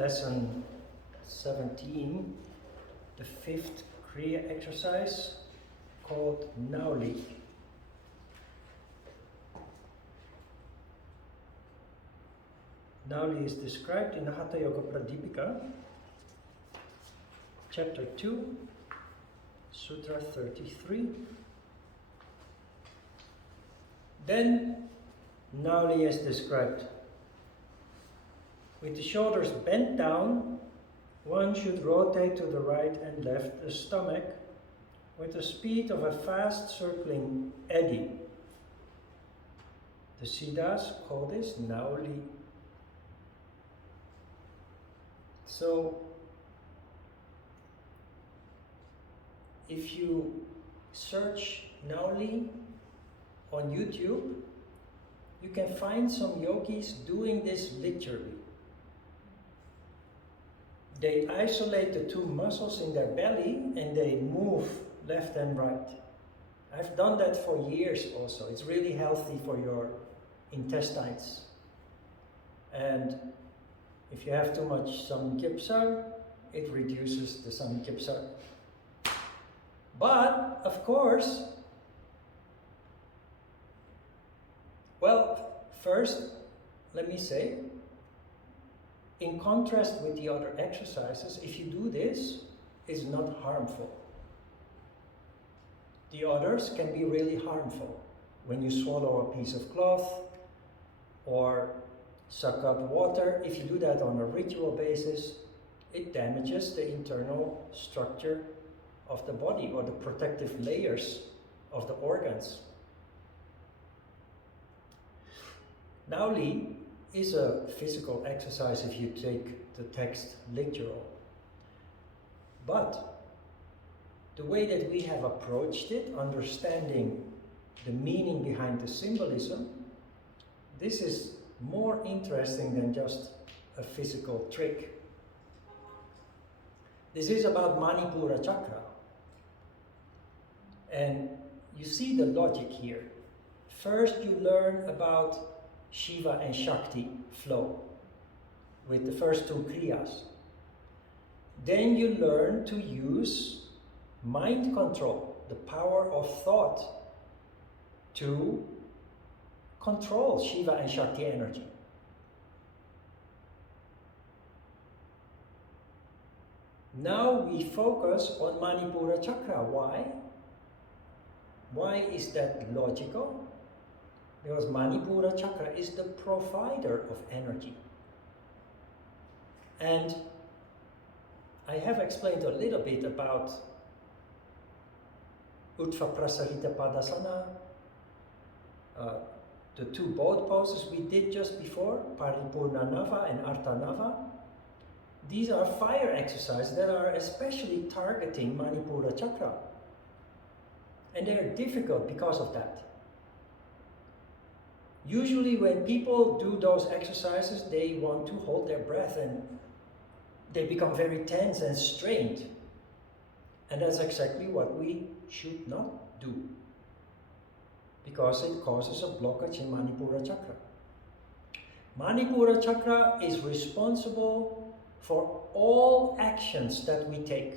lesson 17, the fifth Kriya exercise called Nauli. Nauli is described in the Hatha Yoga Pradipika, chapter 2, Sutra 33. Then Nauli is described. With the shoulders bent down, one should rotate to the right and left the stomach with the speed of a fast circling eddy. The Siddhas call this Nauli. So, if you search Nauli on YouTube, you can find some yogis doing this literally. They isolate the two muscles in their belly and they move left and right. I've done that for years also. It's really healthy for your intestines. And if you have too much samgyeopsal, it reduces the samgyeopsal. But, of course, well, first, let me say, in contrast with the other exercises, if you do this, it's not harmful. The others can be really harmful. When you swallow a piece of cloth or suck up water, if you do that on a ritual basis, it damages the internal structure of the body or the protective layers of the organs. Nauli is a physical exercise if you take the text literal. But the way that we have approached it, understanding the meaning behind the symbolism, this is more interesting than just a physical trick. This is about Manipura chakra. And you see the logic here. First you learn about Shiva and Shakti flow with the first two Kriyas. Then you learn to use mind control, the power of thought, to control Shiva and Shakti energy. Now we focus on Manipura chakra. Why? Why is that logical? Because Manipura chakra is the provider of energy. And I have explained a little bit about Uttva Prasarita Padasana, the two boat poses we did just before, Paripurna Nava and Artha Nava. These are fire exercises that are especially targeting Manipura chakra. And they are difficult because of that. Usually when people do those exercises, they want to hold their breath and they become very tense and strained. And that's exactly what we should not do, because it causes a blockage in Manipura chakra. Manipura chakra is responsible for all actions that we take.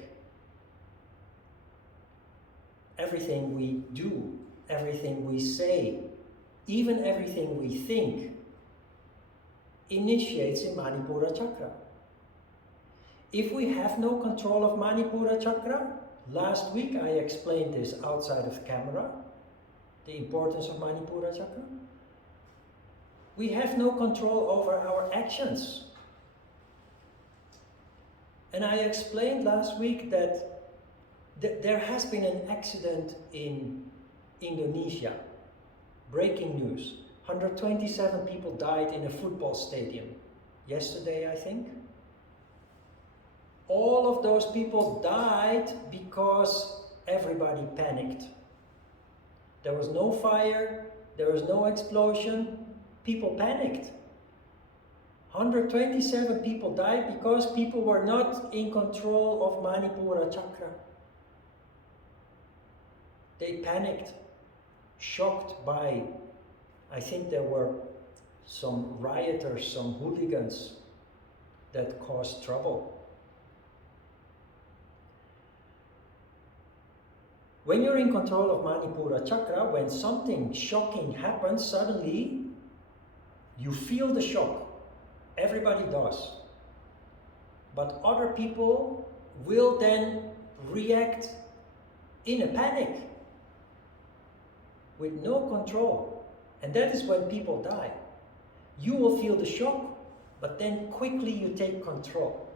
Everything we do, everything we say, even everything we think initiates in Manipura chakra. If we have no control of Manipura chakra, last week I explained this outside of camera, the importance of Manipura chakra. We have no control over our actions. And I explained last week that there has been an accident in Indonesia. Breaking news. 127 people died in a football stadium. Yesterday, I think. All of those people died because everybody panicked. There was no fire, there was no explosion, people panicked. 127 people died because people were not in control of Manipura chakra. They panicked, shocked by, I think there were some rioters, some hooligans, that cause trouble. When you're in control of Manipura chakra, when something shocking happens, suddenly you feel the shock. Everybody does. But other people will then react in a panic with no control. And that is when people die. You will feel the shock, but then quickly you take control.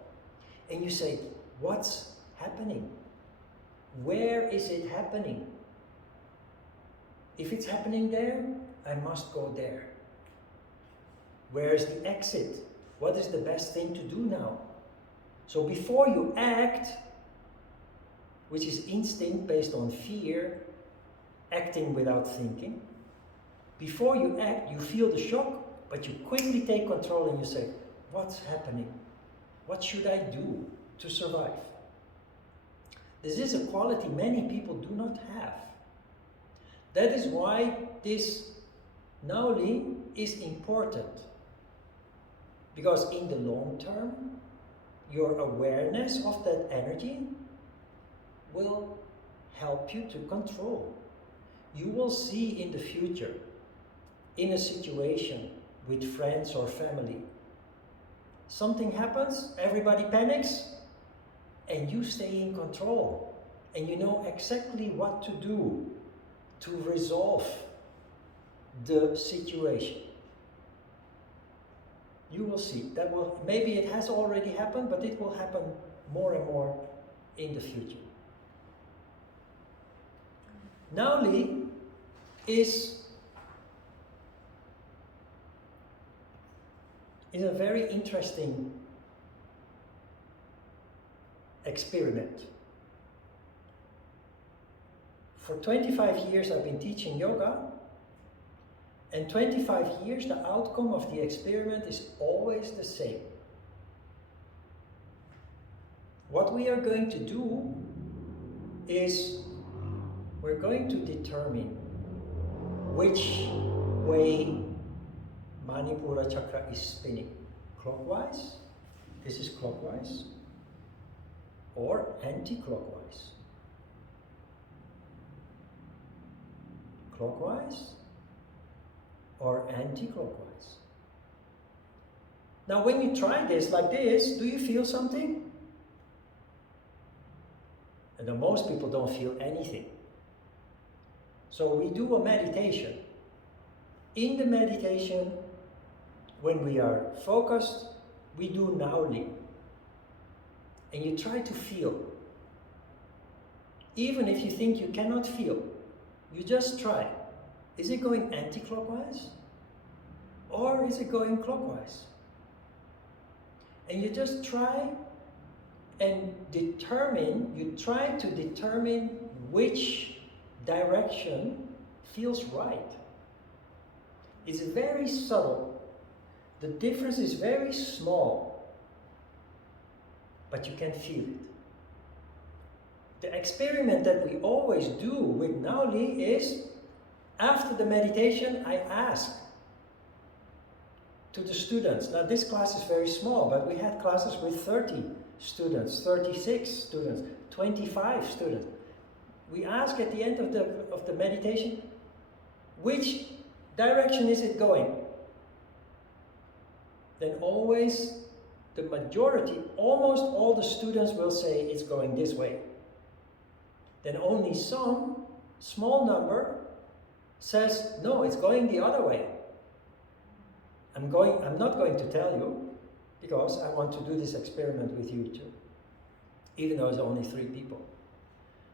And you say, what's happening? Where is it happening? If it's happening there, I must go there. Where is the exit? What is the best thing to do now? So before you act, which is instinct based on fear, acting without thinking, before you act, you feel the shock, but you quickly take control and you say, what's happening? What should I do to survive? This is a quality many people do not have. That is why this Nauli is important. Because in the long term, your awareness of that energy will help you to control. You will see in the future, in a situation with friends or family, something happens, everybody panics, and you stay in control. And you know exactly what to do to resolve the situation. You will see. That will, maybe it has already happened, but it will happen more and more in the future. Nauli is a very interesting experiment. For 25 years I've been teaching yoga, and 25 years the outcome of the experiment is always the same. What we are going to do is we're going to determine which way Manipura chakra is spinning. Clockwise, this is clockwise, or anti-clockwise. Clockwise or anti-clockwise. Now when you try this like this, do you feel something? And then most people don't feel anything. So we do a meditation. In the meditation, when we are focused, we do Nauli. And you try to feel. Even if you think you cannot feel, you just try. Is it going anti-clockwise? Or is it going clockwise? And you just try and determine, you try to determine which direction feels right. It's very subtle. The difference is very small, but you can feel it. The experiment that we always do with Nauli is, after the meditation, I ask to the students. Now this class is very small, but we had classes with 30 students, 36 students, 25 students. We ask at the end of the meditation, which direction is it going? Then always the majority, almost all the students will say it's going this way. Then only some small number says, no, it's going the other way. I'm not going to tell you, because I want to do this experiment with you too, even though it's only 3 people.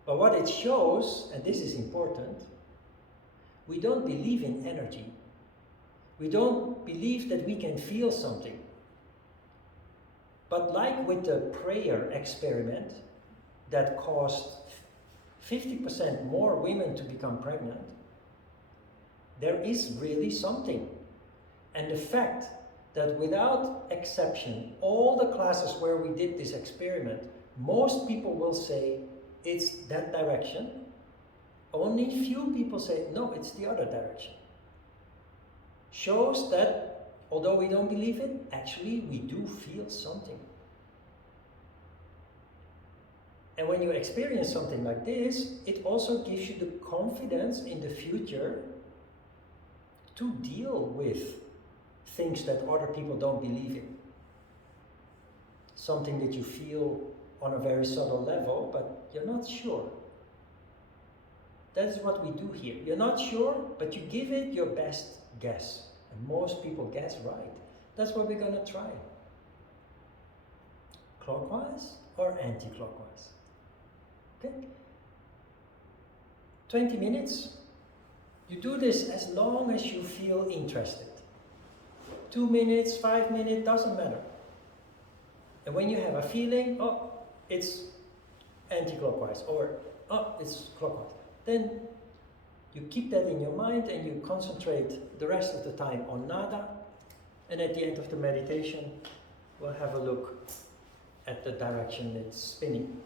But what it shows, and this is important, we don't believe in energy. We don't believe that we can feel something. But like with the prayer experiment that caused 50% more women to become pregnant, there is really something. And the fact that without exception, all the classes where we did this experiment, most people will say it's that direction. Only few people say, no, it's the other direction. Shows that Although we don't believe it, actually we do feel something. And when you experience something like this, it also gives you the confidence in the future to deal with things that other people don't believe in. Something that you feel on a very subtle level, but you're not sure. That is what we do here. You're not sure, but you give it your best guess. And most people guess right. That's what we're going to try. Clockwise or anti-clockwise? Okay? 20 minutes. You do this as long as you feel interested. 2 minutes, 5 minutes, doesn't matter. And when you have a feeling, oh, it's anti-clockwise, or oh, it's clockwise, then you keep that in your mind and you concentrate the rest of the time on nada. And at the end of the meditation, we'll have a look at the direction it's spinning.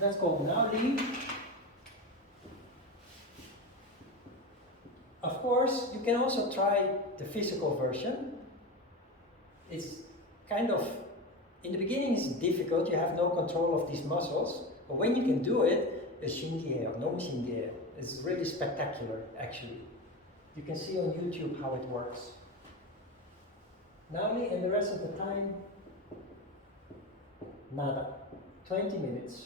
That's called Nauli. Of course, you can also try the physical version. It's kind of, in the beginning it's difficult, you have no control of these muscles, but when you can do it, it's really spectacular actually. You can see on YouTube how it works. Nauli, and the rest of the time, nada. 20 minutes.